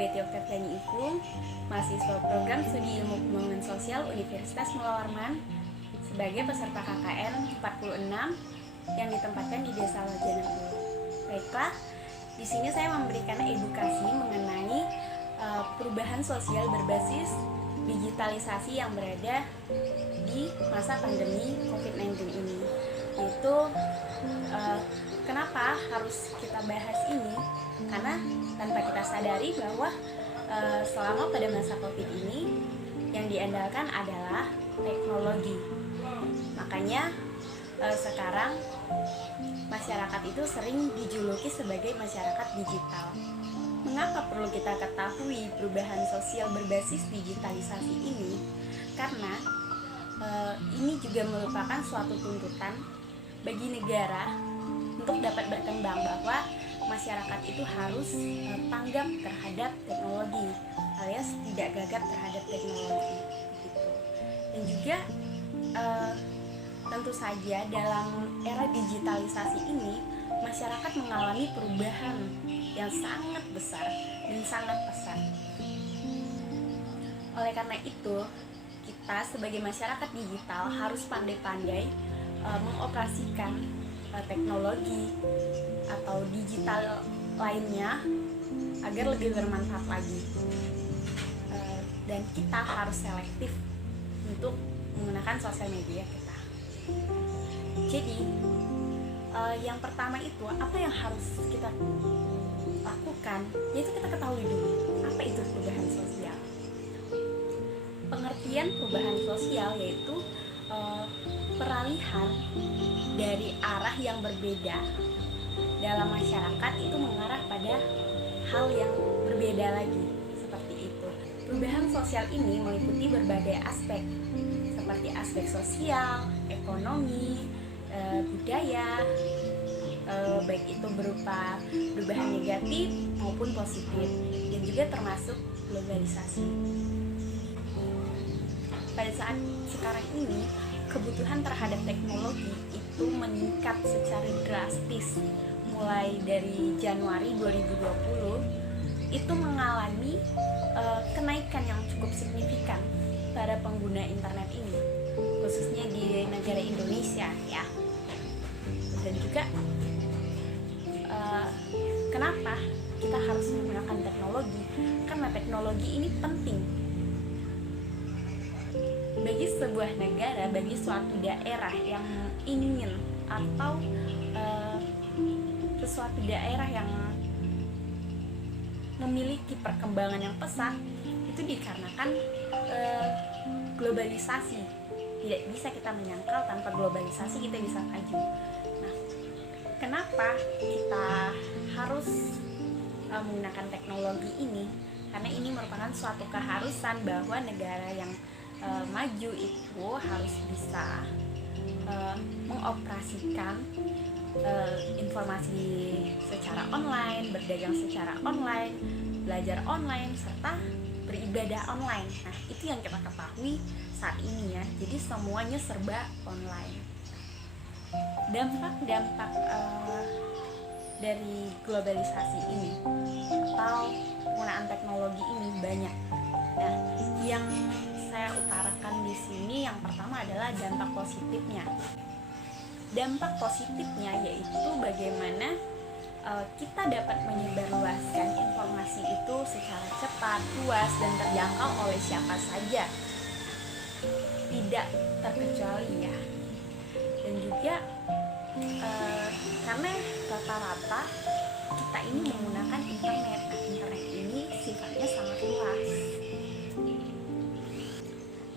Betty Oktaviani Ikung, mahasiswa program studi ilmu pembangunan sosial Universitas Mula Warman sebagai peserta KKN 46 yang ditempatkan di Desa Lajanan Ulu. Baiklah, di sini saya memberikan edukasi mengenai perubahan sosial berbasis digitalisasi yang berada di masa pandemi COVID-19 ini. Yaitu kenapa harus kita bahas ini? Karena tanpa kita sadari bahwa selama pada masa COVID ini yang diandalkan adalah teknologi. Makanya sekarang masyarakat itu sering dijuluki sebagai masyarakat digital. Mengapa perlu kita ketahui perubahan sosial berbasis digitalisasi ini? Karena ini juga merupakan suatu tuntutan bagi negara untuk dapat berkembang, bahwa masyarakat itu harus tanggap terhadap teknologi alias tidak gagap terhadap teknologi gitu. Dan juga tentu saja dalam era digitalisasi ini masyarakat mengalami perubahan yang sangat besar dan sangat pesat. Oleh karena itu, kita sebagai masyarakat digital harus pandai-pandai mengoperasikan teknologi atau digital lainnya agar lebih bermanfaat lagi. Dan kita harus selektif untuk menggunakan sosial media kita. Jadi yang pertama itu apa yang harus kita lakukan, yaitu kita ketahui dulu apa itu perubahan sosial. Pengertian perubahan sosial yaitu peralihan dari arah yang berbeda dalam masyarakat itu mengarah pada hal yang berbeda lagi, seperti itu. Perubahan sosial ini meliputi berbagai aspek, seperti aspek sosial, ekonomi, budaya, baik itu berupa perubahan negatif maupun positif, dan juga termasuk globalisasi. Pada saat sekarang ini, kebutuhan terhadap teknologi itu meningkat secara drastis. Mulai dari Januari 2020 itu mengalami kenaikan yang cukup signifikan para pengguna internet ini, khususnya di negara Indonesia ya. Dan juga kenapa kita harus menggunakan teknologi? Karena teknologi ini penting bagi sebuah negara, bagi suatu daerah yang ingin atau sesuatu daerah yang memiliki perkembangan yang pesat, itu dikarenakan globalisasi. Tidak bisa kita menyangkal tanpa globalisasi kita bisa maju. Nah, kenapa kita harus menggunakan teknologi ini? Karena ini merupakan suatu keharusan bahwa negara yang maju itu harus bisa mengoperasikan informasi secara online, berdagang secara online, belajar online, serta beribadah online. Nah, itu yang kita ketahui saat ini ya. Jadi semuanya serba online. Dampak-dampak dari globalisasi ini atau penggunaan teknologi ini banyak. Nah, yang saya utarakan di sini yang pertama adalah dampak positifnya. Dampak positifnya yaitu bagaimana kita dapat menyebarluaskan informasi itu secara cepat, luas, dan terjangkau oleh siapa saja, tidak terkecuali ya. Dan juga karena rata-rata kita ini menggunakan internet. Nah, internet ini sifatnya sangat luas.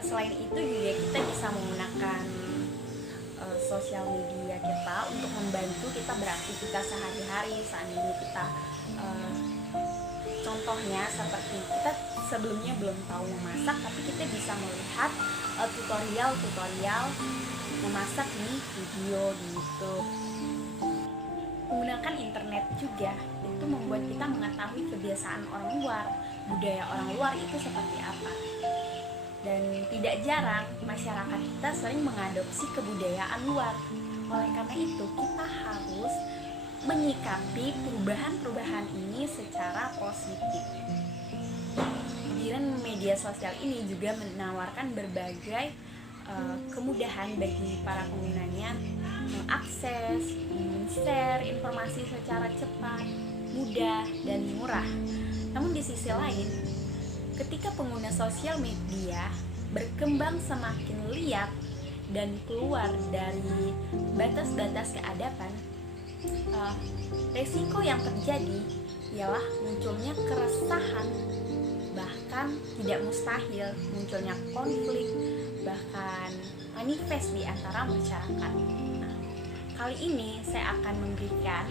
Selain itu juga kita bisa menggunakan sosial media kita untuk membantu kita beraktivitas sehari-hari. Seandainya kita contohnya seperti kita sebelumnya belum tahu memasak, tapi kita bisa melihat tutorial memasak di video di YouTube. Menggunakan internet juga itu membuat kita mengetahui kebiasaan orang luar, budaya orang luar itu seperti apa. Dan tidak jarang masyarakat kita sering mengadopsi kebudayaan luar. Oleh karena itu kita harus menyikapi perubahan-perubahan ini secara positif. media sosial ini juga menawarkan berbagai kemudahan bagi para penggunanya mengakses, share informasi secara cepat, mudah, dan murah. Namun di sisi lain, ketika pengguna sosial media berkembang semakin liar dan keluar dari batas-batas keadaban, resiko yang terjadi ialah munculnya keresahan, bahkan tidak mustahil munculnya konflik, bahkan manifest di antara masyarakat. Nah, kali ini saya akan memberikan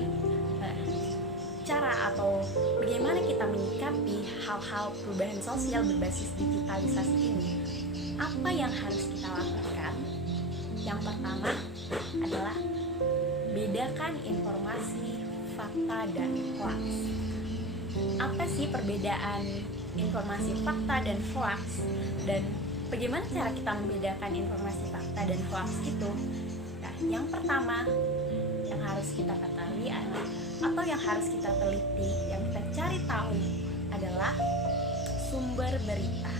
cara atau bagaimana kita menyikapi hal-hal perubahan sosial berbasis digitalisasi ini. Apa yang harus kita lakukan? Yang pertama adalah bedakan informasi, fakta, dan hoax. Apa sih perbedaan informasi, fakta, dan hoax? Dan bagaimana cara kita membedakan informasi, fakta, dan hoax itu? Nah, yang pertama yang harus kita ketahui atau yang harus kita teliti, yang kita cari tahu adalah sumber berita.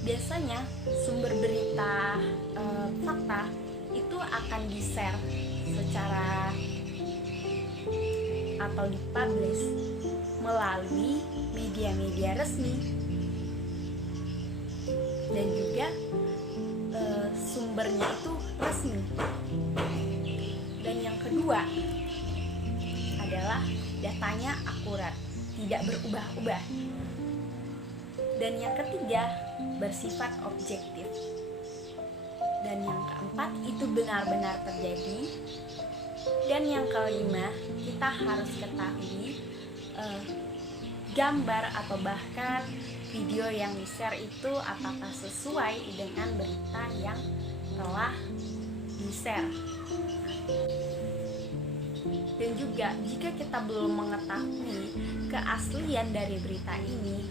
Biasanya sumber berita fakta itu akan di-share secara atau dipublish melalui media-media resmi, dan juga sumbernya itu resmi. Dan yang kedua adalah datanya akurat, tidak berubah-ubah. Dan yang ketiga, bersifat objektif. Dan yang keempat, itu benar-benar terjadi. Dan yang kelima, kita harus ketahui gambar atau bahkan video yang di-share itu apakah sesuai dengan berita yang telah di-share. Dan juga jika kita belum mengetahui keaslian dari berita ini,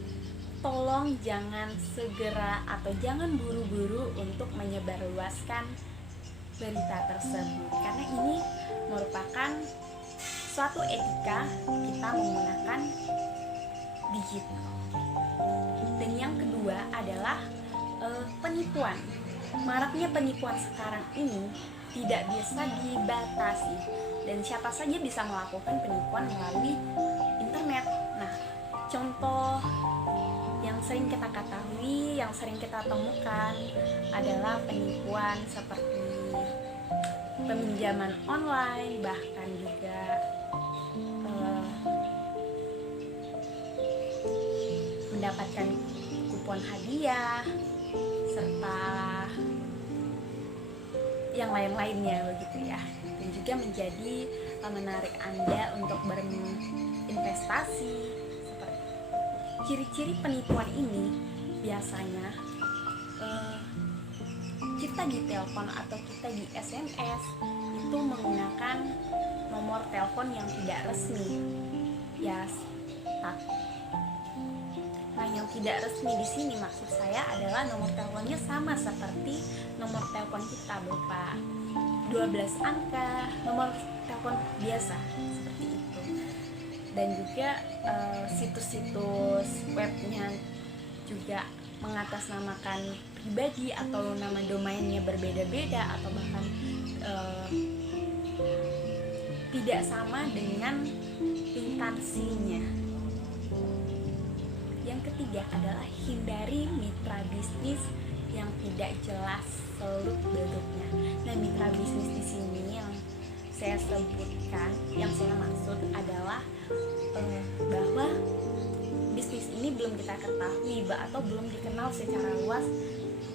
tolong jangan segera atau jangan buru-buru untuk menyebarluaskan berita tersebut, karena ini merupakan suatu etika kita menggunakan digital. Dan yang kedua adalah penipuan. Maraknya penipuan sekarang ini tidak bisa dibatasi, dan siapa saja bisa melakukan penipuan melalui internet. Nah, contoh yang sering kita ketahui, yang sering kita temukan adalah penipuan seperti peminjaman online, bahkan juga mendapatkan kupon hadiah serta yang lain-lainnya begitu ya. Dan juga menjadi menarik Anda untuk berinvestasi. Ciri-ciri penipuan ini biasanya kita di telepon atau kita di SMS itu menggunakan nomor telepon yang tidak resmi. Ya, nah yang tidak resmi di sini maksud saya adalah nomor teleponnya sama seperti nomor telepon kita berupa 12 angka, nomor telepon biasa seperti itu. Dan juga situs-situs webnya juga mengatasnamakan pribadi atau nama domainnya berbeda-beda atau bahkan tidak sama dengan instansinya. Yang ketiga adalah hindari mitra bisnis yang tidak jelas seluk-beluknya. Nah, mitra bisnis di sini yang saya sebutkan, yang saya maksud adalah bahwa bisnis ini belum kita ketahui atau belum dikenal secara luas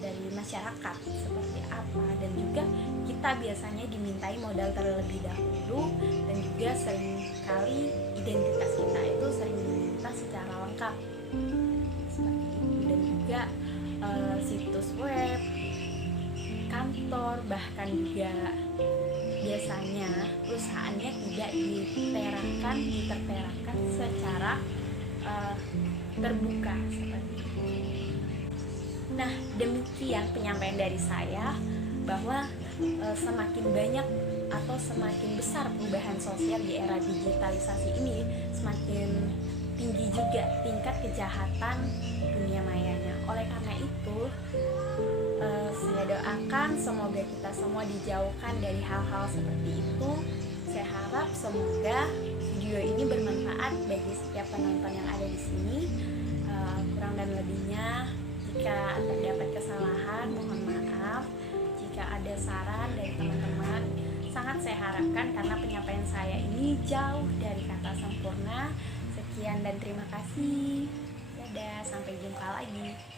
dari masyarakat seperti apa, dan juga kita biasanya dimintai modal terlebih dahulu, dan juga seringkali identitas kita itu sering diminta secara lengkap seperti itu. Dan juga situs web, kantor, bahkan juga biasanya perusahaannya tidak diterterakan secara terbuka seperti itu. Nah, demikian penyampaian dari saya bahwa semakin banyak atau semakin besar perubahan sosial di era digitalisasi ini, semakin tinggi juga tingkat kejahatan dunia mayanya. Oleh karena itu, saya doakan semoga kita semua dijauhkan dari hal-hal seperti itu. Saya harap semoga video ini bermanfaat bagi setiap penonton yang ada di sini. Kurang dan lebihnya, jika terdapat kesalahan, mohon maaf. Jika ada saran dari teman-teman, sangat saya harapkan karena penyampaian saya ini jauh dari kata sempurna. Sekian dan terima kasih. Dadah, sampai jumpa lagi.